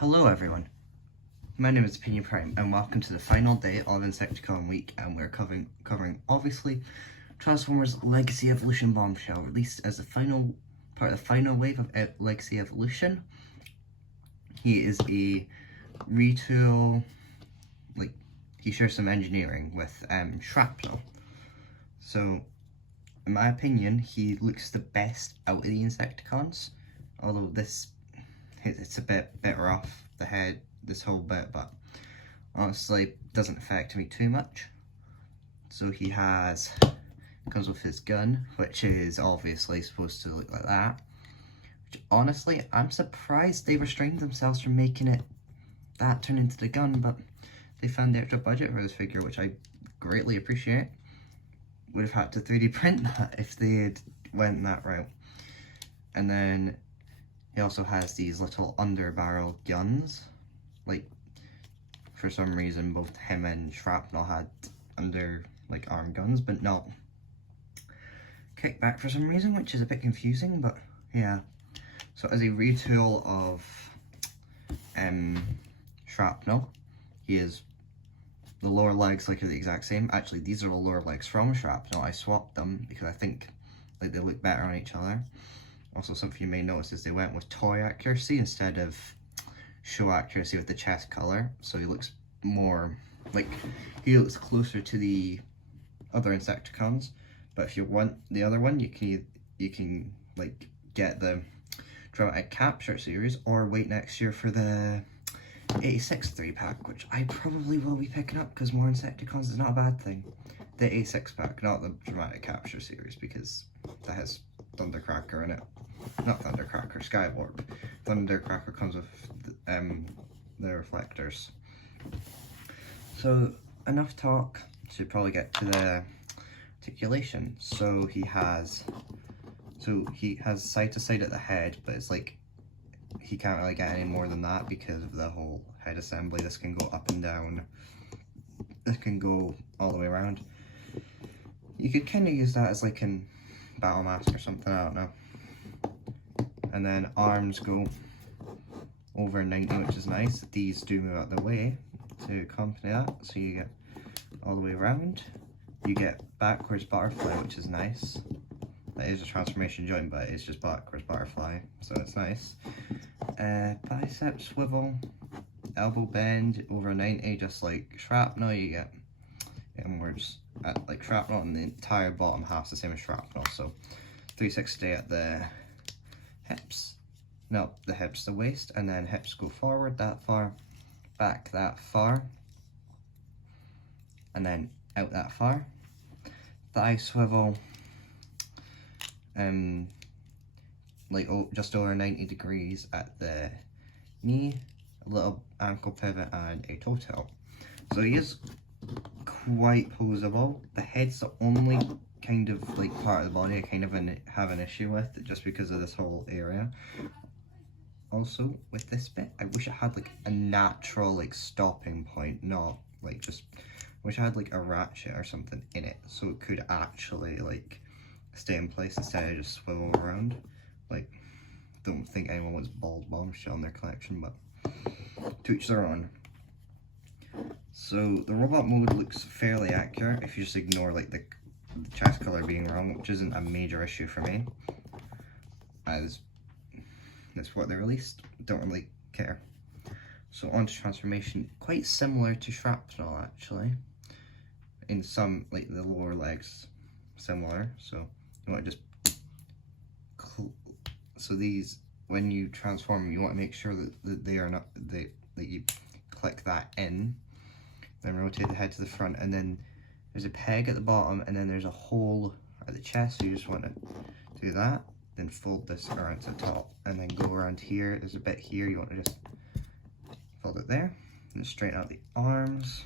Hello everyone, my name is Opinion Prime and welcome to the final day of Insecticon week, and we're covering obviously Transformers Legacy Evolution Bombshell, released as the final part of the final wave of Legacy Evolution. He is a retool, he shares some engineering with Shrapnel. So in my opinion, he looks the best out of the Insecticons, although it's a bit rough, the head, this whole bit, but honestly doesn't affect me too much. So he comes with his gun, which is obviously supposed to look like that, which honestly I'm surprised they restrained themselves from making that turn into the gun, but they found the extra budget for this figure, which I greatly appreciate. Would have had to 3D print that if they had went that route. And then he also has these little underbarrel guns. For some reason, both him and Shrapnel had arm guns, but not kickback for some reason, which is a bit confusing, but yeah. So as a retool of Shrapnel, the lower legs are the exact same. Actually, these are the lower legs from Shrapnel. I swapped them because I think they look better on each other. Also, something you may notice is they went with toy accuracy instead of show accuracy with the chest color. So he looks more he looks closer to the other Insecticons. But if you want the other one, you can get the Dramatic Capture series, or wait next year for the 86 3-pack, which I probably will be picking up because more Insecticons is not a bad thing. The 86 pack, not the Dramatic Capture series, because that has Thundercracker in it. Not Thundercracker, Skywarp. Thundercracker comes with the reflectors. So enough talk. Should probably get to the articulation. So he has side to side at the head, but it's he can't really get any more than that because of the whole head assembly. This can go up and down. This can go all the way around. You could kind of use that as in Battle Mask or something, I don't know. And then arms go over 90, which is nice. These do move out of the way to accompany that, so you get all the way around. You get backwards butterfly, which is nice. That is a transformation joint, but it's just backwards butterfly, so it's nice. Bicep swivel, elbow bend over 90, just like Shrapnel. You get inwards at Shrapnel, and the entire bottom half's the same as Shrapnel. So 360 at the hips, no, the hips, the waist, and then hips go forward that far, back that far, and then out that far. Thigh swivel, just over 90 degrees at the knee, a little ankle pivot, and a toe tilt. So he is quite posable. The head's the only kind of part of the body I have an issue with, just because of this whole area. Also, with this bit, I wish it had a natural stopping point, not just, I wish I had a ratchet or something in it so it could actually stay in place instead of just swivel around. Don't think anyone wants bald Bombshell in their collection, but to each their own. So the robot mode looks fairly accurate if you just ignore the chest color being wrong, which isn't a major issue for me, as that's what they released. Don't really care. So on to transformation, quite similar to Shrapnel actually, in some the lower legs similar. So you want to just these, when you transform, you want to make sure that they are not that you click that in, then rotate the head to the front, and then there's a peg at the bottom, and then there's a hole at the chest, so you just want to do that, then fold this around to the top, and then go around here. There's a bit here, you want to just fold it there, and straighten out the arms,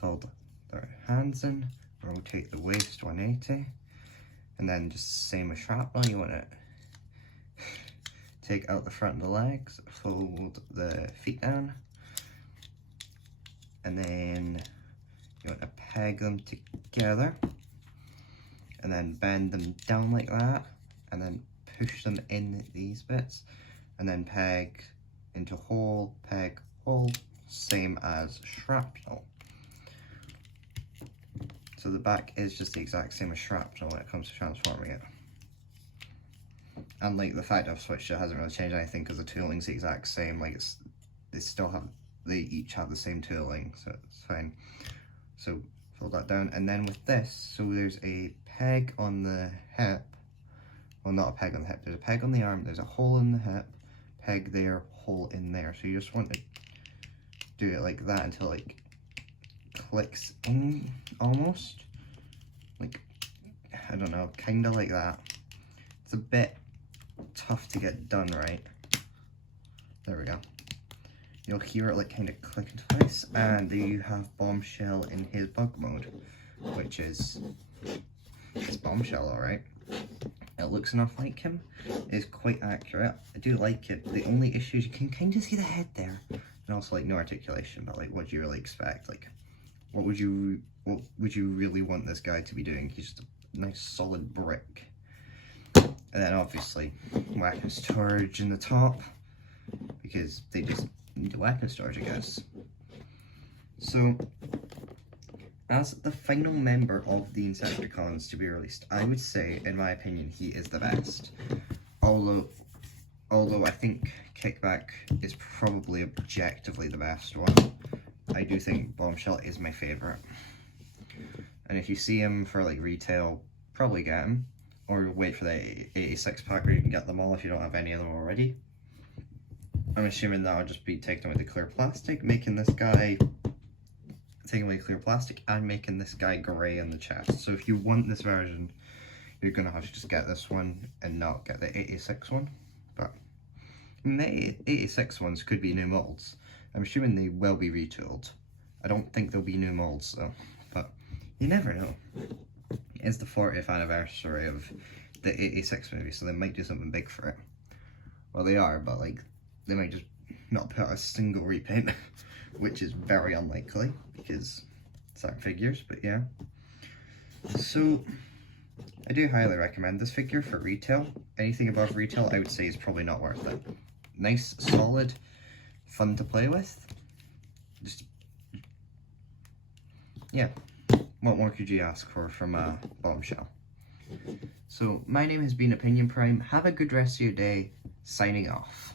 fold the hands in, rotate the waist 180, and then just same as Shrapnel, you want to take out the front of the legs, fold the feet down, and then you want to peg them together, and then bend them down like that, and then push them in these bits, and then peg into hole, peg, hole, same as shrapnel. So the back is just the exact same as shrapnel when it comes to transforming it. And like the fact I've switched it hasn't really changed anything because the tooling's the exact same. Like they each have the same tooling, so it's fine. So fold that down, and then with this, so there's a peg on the hip. Well, not a peg on the hip. There's a peg on the arm. There's a hole in the hip. Peg there, hole in there. So you just want to do it like that until it clicks in almost. Like, I don't know, kind of like that. It's a bit tough to get done right. There we go. You'll hear it like kind of click into place, and there you have Bombshell in his bug mode, which is, it's Bombshell, alright. It looks enough like him. It's quite accurate. I do like it. The only issue is you can kind of see the head there, and also like no articulation. But like, what do you really expect? Like, what would you really want this guy to be doing? He's just a nice solid brick. And then obviously weapon storage in the top, because they just need a weapon storage, I guess. So, as the final member of the Insecticons to be released, I would say, in my opinion, he is the best. Although I think Kickback is probably objectively the best one, I do think Bombshell is my favourite. And if you see him for like retail, probably get him. Or wait for the 86 pack where you can get them all if you don't have any of them already. I'm assuming that'll just be taking away the clear plastic, taking away clear plastic and making this guy grey in the chest. So if you want this version, you're gonna have to just get this one and not get the 86 one. But I mean, the 86 ones could be new molds. I'm assuming they will be retooled. I don't think there'll be new molds though, but you never know. It's the 40th anniversary of the 86 movie, so they might do something big for it. Well, they are, but like, they might just not put out a single repaint, which is very unlikely, because it's act figures, but yeah. So, I do highly recommend this figure for retail. Anything above retail, I would say, is probably not worth it. Nice, solid, fun to play with. Just, yeah. What more could you ask for from Bombshell? So, my name has been Opinion Prime. Have a good rest of your day. Signing off.